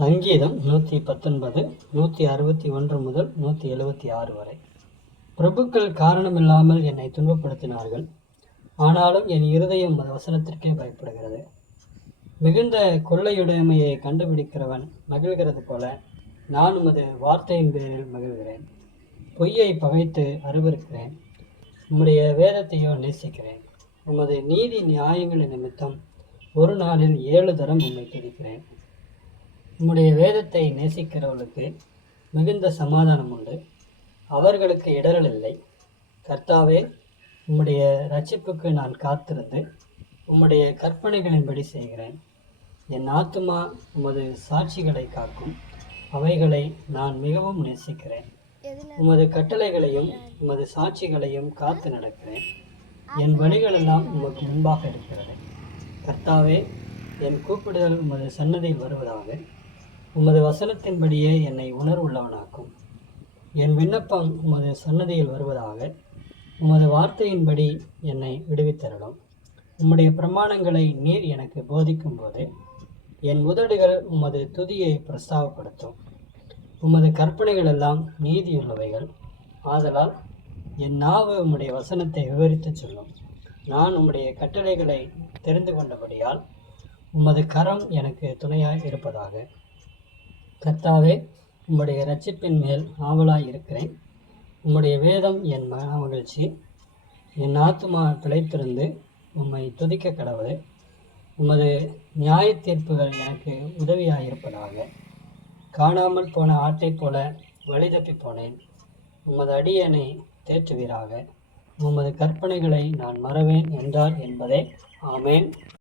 சங்கீதம் நூற்றி பத்தொன்பது நூற்றி அறுபத்தி ஒன்று முதல் நூற்றி எழுபத்தி ஆறு வரை. பிரபுக்கள் காரணமில்லாமல் என்னை துன்பப்படுத்தினார்கள். ஆனாலும் என் இருதயம் அது வசனத்திற்கே பயப்படுகிறது. மிகுந்த கொள்ளையுடைமையை கண்டுபிடிக்கிறவன் மகிழ்கிறது போல நான் உமது வார்த்தையின் பேரில் மகிழ்கிறேன். பொய்யை பகைத்து அருவருக்கிறேன். உம்முடைய வேதத்தையோ நேசிக்கிறேன். உமது நீதி நியாயங்களின் நிமித்தம் ஒரு நாளில் ஏழு தரம் உம்மை துதிக்கிறேன். நம்முடைய வேதத்தை நேசிக்கிறவர்களுக்கு மிகுந்த சமாதானம் உண்டு. அவர்களுக்கு இடரல் இல்லை. கர்த்தாவே உம்முடைய ரட்சிப்புக்கு நான் காத்திருந்து உம்முடைய கற்பனைகளின்படி செய்கிறேன். என் ஆத்துமா உமது சாட்சிகளை காக்கும். அவைகளை நான் மிகவும் நேசிக்கிறேன். உமது கட்டளைகளையும் உமது சாட்சிகளையும் காத்து நடக்கிறேன். என் வழிகளெல்லாம் உமக்கு முன்பாக இருக்கிறது. கர்த்தாவே என் கூப்பிடுதல் உமது சன்னதியில் வருவதாக உமது வசனத்தின்படியே என்னை உணர்வுள்ளவனாக்கும். என் விண்ணப்பம் உமது சன்னதியில் வருவதாக உமது வார்த்தையின்படி என்னை விடுவித்தரலும் உம்முடைய பிரமாணங்களை நீர் எனக்கு போதிக்கும் போது என் உதடுகள் உமது துதியை பிரஸ்தாவப்படுத்தும். உமது கற்பனைகள் எல்லாம் நீதியுள்ளவைகள். ஆதலால் என் நாவு உம்முடைய வசனத்தை விவரித்துச் சொல்லும். நான் உம்முடைய கட்டளைகளை தெரிந்து கொண்டபடியால் உமது கரம் எனக்கு துணையாக இருப்பதாக. கர்த்தாவே உம்முடைய ரட்சிப்பின் மேல் ஆவலாக இருக்கிறேன். உம்முடைய வேதம் என் மன மகிழ்ச்சி என் ஆத்துமா பிழைத்திருந்து உம்மை துதிக்க கடவுள். உமது நியாய தீர்ப்புகள் எனக்கு உதவியாக இருப்பதாக காணாமல் போன ஆட்டைப் போல வழி தப்பி போனேன். உமது அடியனை தேற்றுவீராக. உமது கற்பனைகளை நான் மறவேன் என்றார் என்பதே. ஆமேன்.